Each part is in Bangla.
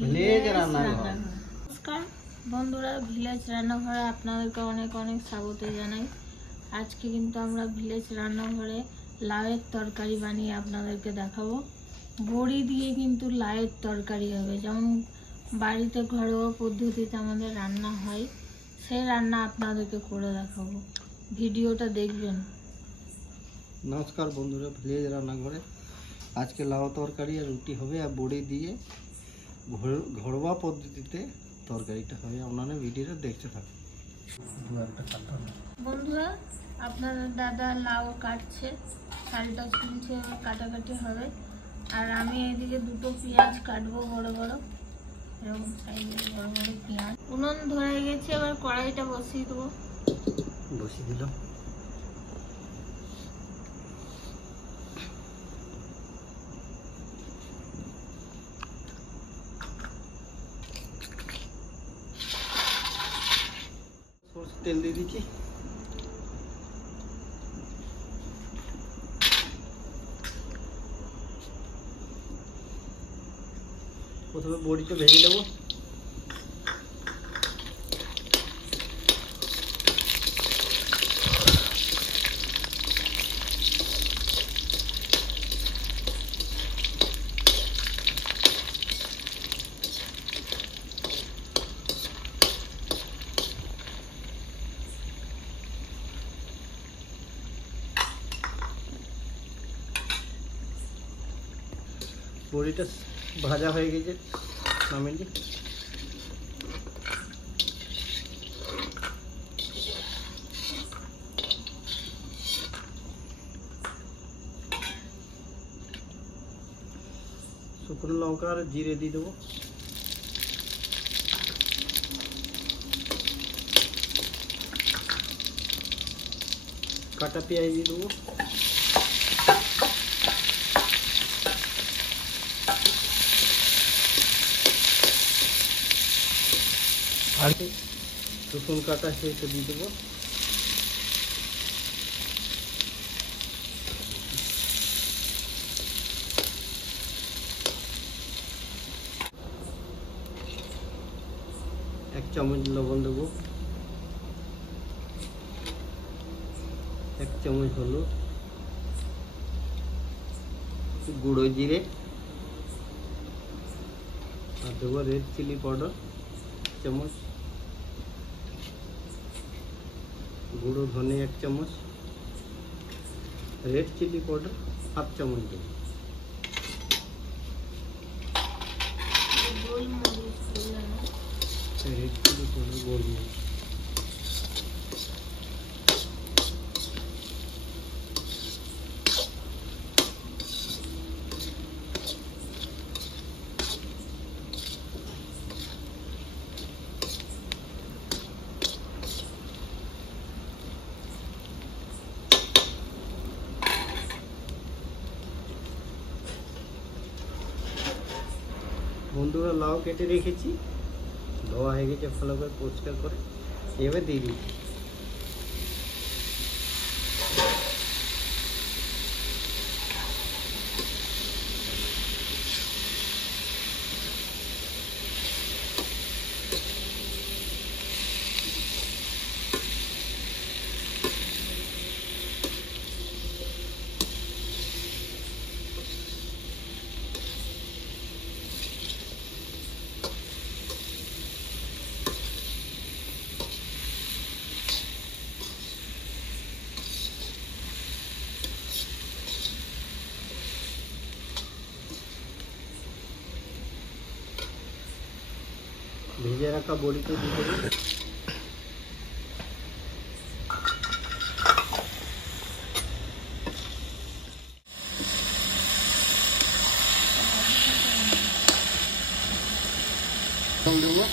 ভিলেজ রান্নাঘর। নমস্কার বন্ধুরা, ভিলেজ রান্নাঘরে আপনাদেরকে অনেক অনেক স্বাগত জানাই। আজকে কিন্তু আমরা ভিলেজ রান্নাঘরে লাউয়ের তরকারি বানিয়ে আপনাদেরকে দেখাবো। বড়ি দিয়ে কিন্তু লাউয়ের তরকারি হবে, যেমন বাড়িতে ঘরোয়া পদ্ধতিতে আমাদের রান্না হয়, সেই রান্না আপনাদেরকে করে দেখাবো। ভিডিওটা দেখবেন। নমস্কার বন্ধুরা, ভিলেজ রান্নাঘরে আজকে লাউ তরকারি আর রুটি হবে, আর বড়ি দিয়ে ঘরোয়া পদ্ধতিতে তরকারিটা হবে। আপনারা ভিডিওটা দেখতে থাকুন। বন্ধুরা, আপনাদের দাদা লাউ কাটছে, চালটা ছুলছে, কাটাকাটি হবে। আর আমি এদিকে দুটো পেঁয়াজ কাটবো, বড় বড় এরকম সাইজের বড় বড় পেঁয়াজ। উনুন ধরে গেছে, এবার কড়াইটা বসিয়ে দেবো। বসিয়ে দিলাম। তেল দিয়ে দিচ্ছি। প্রথমে বড়িটা ভেজে নেবো। বড়িটা ভাজা হয়ে গেছে, নামিয়ে দিই। শুকনো লঙ্কা আর জিরে দিয়ে দেবো। কাটা পেঁয়াজ দিয়ে দেবো। আর রসুন কাটা সেটা দিয়ে দেবো। এক চামচ লবণ দেবো, এক চামচ হলুদ, গুঁড়ো জিরে, আর দেবো রেড চিলি পাউডার চামচ, গুঁড়ো ধনে এক চামচ, রেড চিলি পাউডার হাফ চামচ দেবো। রেড চিলি পাউডার গোলমরিচ। বন্ধুরা, লাউ কেটে রেখেছি, ধোয়া হয়ে গেছে ভালো করে, পরিষ্কার করে এবার দিয়ে দিচ্ছি। ভেজে রাখা বড়িটা দিয়ে দেবো। দেবো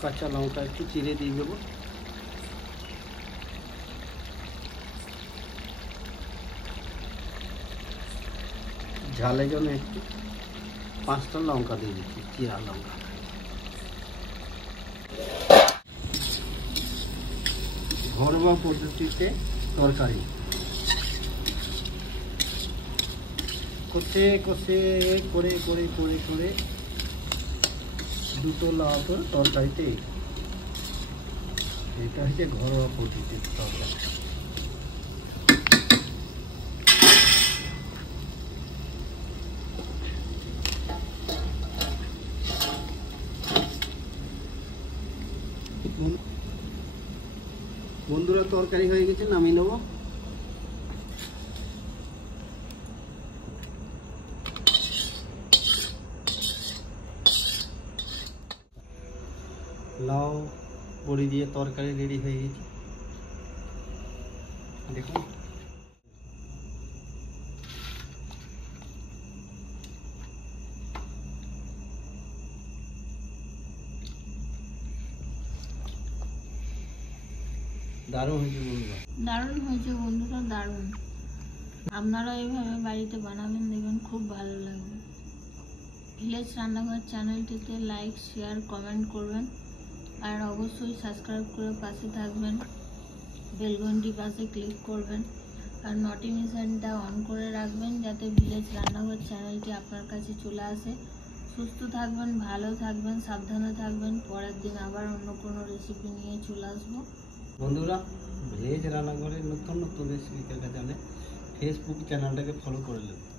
কাঁচা লঙ্কা একটু চিড়ে দিয়ে দেবো। ঝালের জন্য একটু 5টা লঙ্কা দিয়ে দিচ্ছি, চিরা লঙ্কা। ঘরোয়া পদ্ধতিতে তরকারি কষে কষে করে করে করে করে দুটো লাউর তরকারিতে এটা হচ্ছে ঘরোয়া পদ্ধতির তরকারি। বন্ধুরা তরকারি হয়ে গেছে, নামিয়ে নেব। লাউ বড়ি দিয়ে তরকারি রেডি হয়ে গেছে, দেখুন। দারুণ হয়েছে বন্ধুরা, দারুণ হয়েছে বন্ধুরা, দারুণ। আপনারা এইভাবে বাড়িতে বানাবেন, দেখবেন খুব ভালো লাগবে। ভিলেজ রান্নাঘর চ্যানেলটিতে লাইক, শেয়ার, কমেন্ট করবেন আর অবশ্যই সাবস্ক্রাইব করে পাশে থাকবেন। বেলঘন্টি পাশে ক্লিক করবেন আর নোটিফিকেশনটা অন করে রাখবেন যাতে ভিলেজ রান্নাঘর চ্যানেলটি আপনার কাছে চলে আসে। সুস্থ থাকবেন, ভালো থাকবেন, সাবধানে থাকবেন। পরের দিন আবার অন্য কোনো রেসিপি নিয়ে চলে আসবো। বন্ধুরা ভিলেজ রান্নাঘরের নতুন নতুন রেসিপি জানে ফেসবুক চ্যানেলটাকে ফলো করে নেবেন।